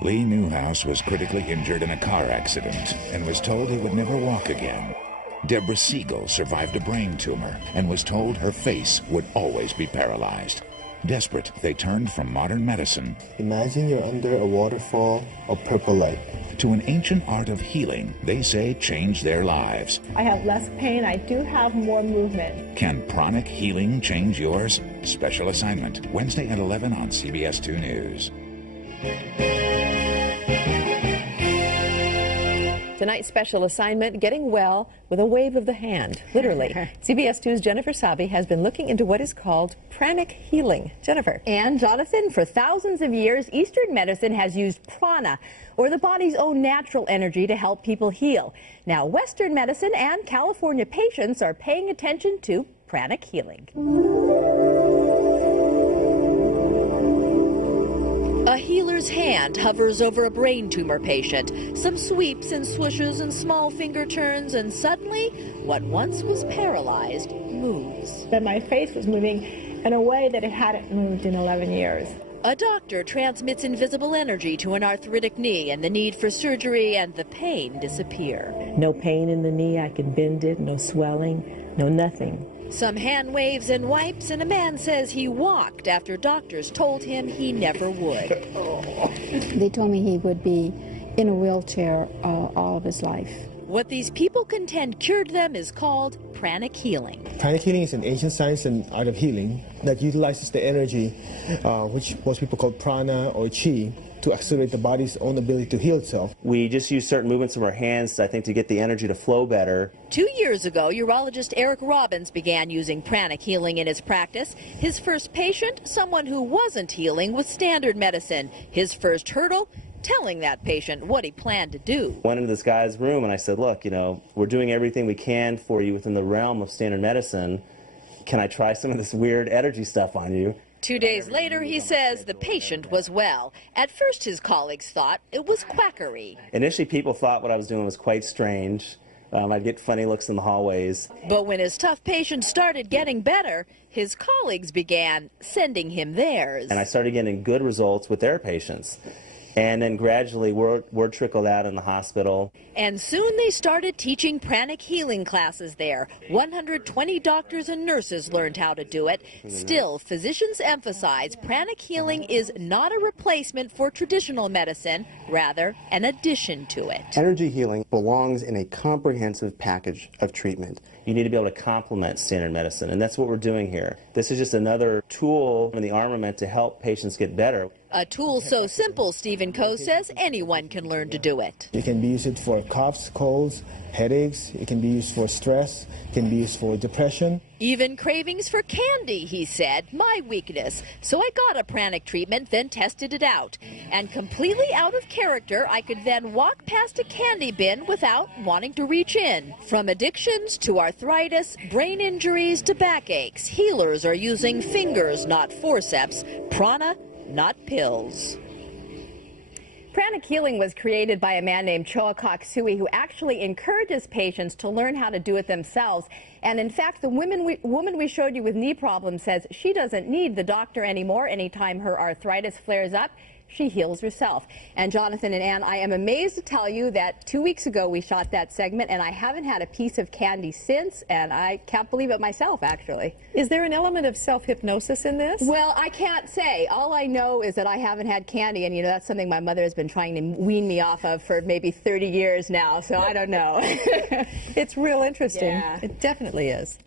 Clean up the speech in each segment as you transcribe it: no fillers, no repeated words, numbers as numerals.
Lee Newhouse was critically injured in a car accident and was told he would never walk again. Deborah Siegel survived a brain tumor and was told her face would always be paralyzed. Desperate, they turned from modern medicine. Imagine you're under a waterfall of purple light. To an ancient art of healing they say changed their lives. I have less pain. I do have more movement. Can pranic healing change yours? Special assignment, Wednesday at 11 on CBS 2 News. Tonight's special assignment, getting well with a wave of the hand, literally. CBS 2's Jennifer Sabi has been looking into what is called pranic healing. Jennifer. And Jonathan, for thousands of years, Eastern medicine has used prana, or the body's own natural energy, to help people heal. Now, Western medicine and California patients are paying attention to pranic healing. A healer's hand hovers over a brain tumor patient. Some sweeps and swooshes and small finger turns, and suddenly, what once was paralyzed moves. But my face was moving in a way that it hadn't moved in 11 years. A doctor transmits invisible energy to an arthritic knee, and the need for surgery and the pain disappear. No pain in the knee, I can bend it, no swelling, no nothing. Some hand waves and wipes, and a man says he walked after doctors told him he never would. They told me he would be in a wheelchair all of his life. What these people contend cured them is called pranic healing. Pranic healing is an ancient science and art of healing that utilizes the energy, which most people call prana or chi, to accelerate the body's own ability to heal itself. We just use certain movements of our hands, I think, to get the energy to flow better. 2 years ago, urologist Eric Robbins began using pranic healing in his practice. His first patient, someone who wasn't healing with standard medicine. His first hurdle, telling that patient what he planned to do. Went into this guy's room and I said, look, we're doing everything we can for you within the realm of standard medicine. Can I try some of this weird energy stuff on you? 2 days later, he says the patient was well. At first, his colleagues thought it was quackery. Initially, people thought what I was doing was quite strange. I'd get funny looks in the hallways. But when his tough patient started getting better, his colleagues began sending him theirs. And I started getting good results with their patients. And then gradually word trickled out in the hospital. And soon they started teaching pranic healing classes there. 120 doctors and nurses learned how to do it. Still, physicians emphasize pranic healing is not a replacement for traditional medicine, rather an addition to it. Energy healing belongs in a comprehensive package of treatment. You need to be able to complement standard medicine, and that's what we're doing here. This is just another tool in the armament to help patients get better. A tool so simple, Stephen Coe says, anyone can learn to do it. You can use it for coughs, colds, headaches. It can be used for stress. It can be used for depression. Even cravings for candy, he said, my weakness. So I got a pranic treatment, then tested it out. And completely out of character, I could then walk past a candy bin without wanting to reach in. From addictions to arthritis, brain injuries to backaches, healers are using fingers, not forceps, prana, not pills. Pranic healing was created by a man named Choa Kok Sui, who actually encourages patients to learn how to do it themselves. And in fact, the woman we showed you with knee problems says she doesn't need the doctor anymore. Anytime her arthritis flares up, she heals herself. And Jonathan and Ann, I am amazed to tell you that 2 weeks ago we shot that segment, and I haven't had a piece of candy since, and I can't believe it myself, actually. Is there an element of self-hypnosis in this? Well, I can't say. All I know is that I haven't had candy, and that's something my mother has been trying to wean me off of for maybe 30 years now, so I don't know. It's real interesting. Yeah. It definitely is.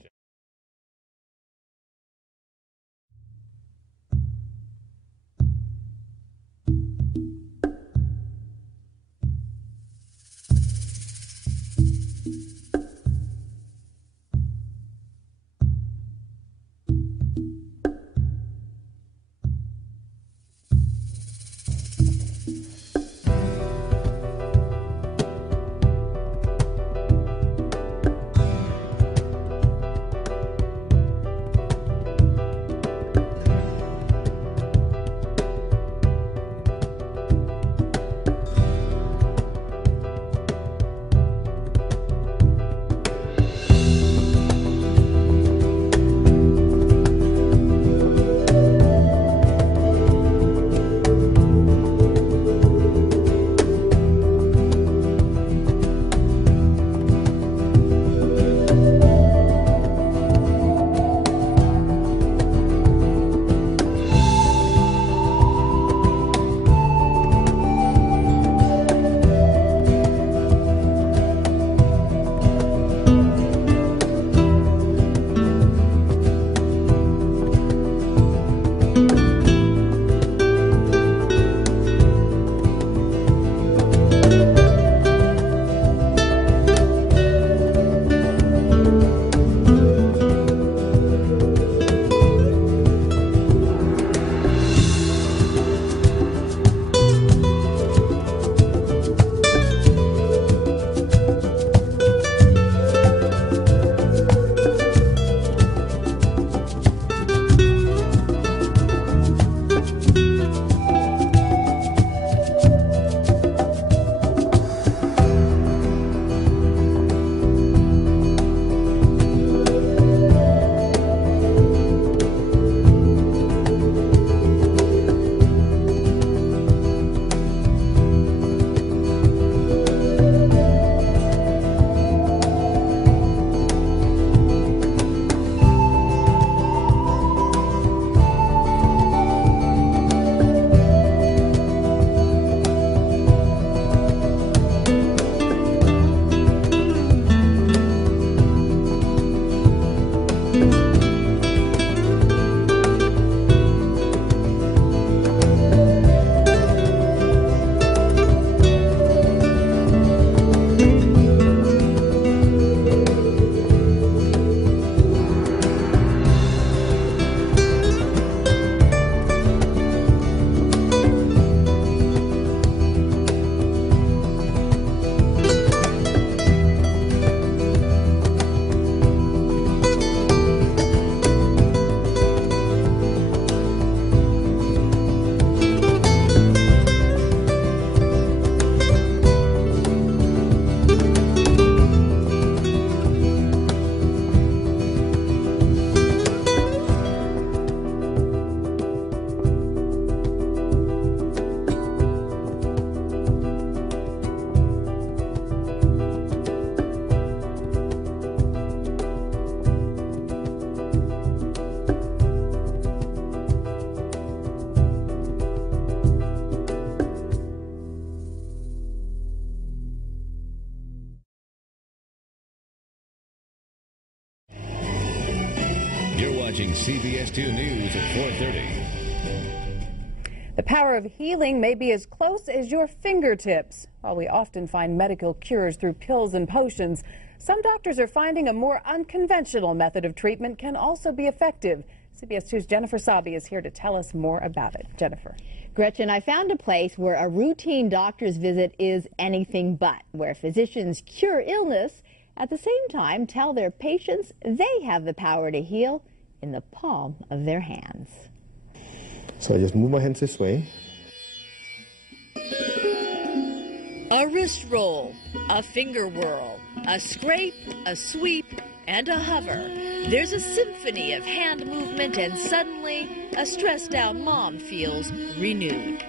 CBS 2 News at 4:30. The power of healing may be as close as your fingertips. While we often find medical cures through pills and potions, some doctors are finding a more unconventional method of treatment can also be effective. CBS 2's Jennifer Sabi is here to tell us more about it. Jennifer. Gretchen, I found a place where a routine doctor's visit is anything but, where physicians cure illness, at the same time tell their patients they have the power to heal in the palm of their hands. So I just move my hands this way. A wrist roll, a finger whirl, a scrape, a sweep, and a hover. There's a symphony of hand movement, and suddenly a stressed out mom feels renewed.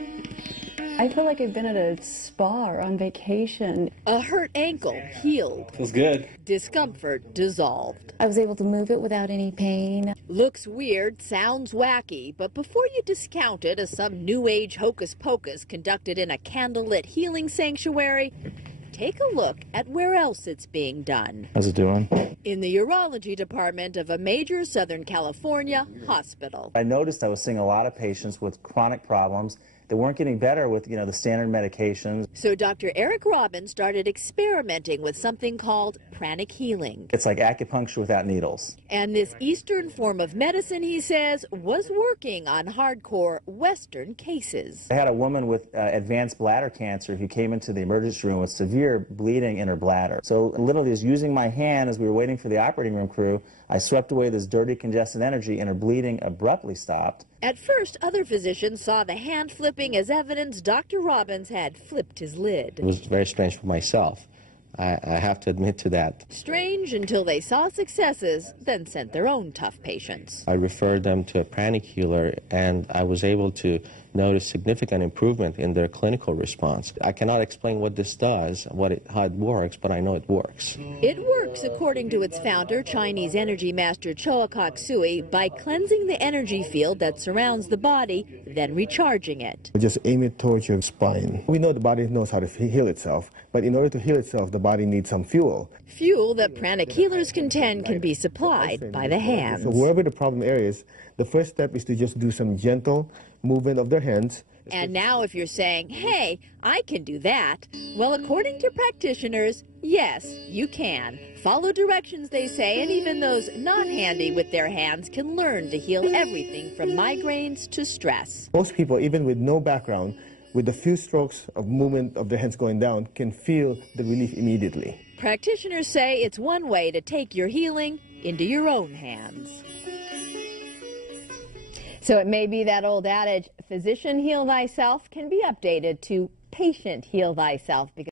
I feel like I've been at a spa or on vacation. A hurt ankle healed. Feels good. Discomfort dissolved. I was able to move it without any pain. Looks weird, sounds wacky, but before you discount it as some new age hocus pocus conducted in a candlelit healing sanctuary, take a look at where else it's being done. How's it doing? In the urology department of a major Southern California hospital. I noticed I was seeing a lot of patients with chronic problems that weren't getting better with, the standard medications. So Dr. Eric Robbins started experimenting with something called pranic healing. It's like acupuncture without needles. And this Eastern form of medicine, he says, was working on hardcore Western cases. I had a woman with advanced bladder cancer who came into the emergency room with severe bleeding in her bladder. So literally just using my hand as we were waiting for the operating room crew, I swept away this dirty, congested energy and her bleeding abruptly stopped. At first, other physicians saw the hand flipping as evidence Dr. Robbins had flipped his lid. It was very strange for myself. I have to admit to that. Strange until they saw successes, then sent their own tough patients. I referred them to a pranic healer, and I was able to notice significant improvement in their clinical response. I cannot explain what this does, how it works, but I know it works. It works, according to its founder, Chinese energy master Choa Kok Sui, by cleansing the energy field that surrounds the body, then recharging it. Just aim it towards your spine. We know the body knows how to heal itself, but in order to heal itself, the body needs some fuel. Fuel that pranic healers contend can be supplied by the hands. So wherever the problem area is, the first step is to just do some gentle movement of their hands. And now if you're saying, hey, I can do that, well, according to practitioners, yes, you can. Follow directions, they say, and even those not handy with their hands can learn to heal everything from migraines to stress. Most people, even with no background, with a few strokes of movement of their hands going down, can feel the relief immediately. Practitioners say it's one way to take your healing into your own hands. So it may be that old adage, physician heal thyself, can be updated to patient heal thyself. Because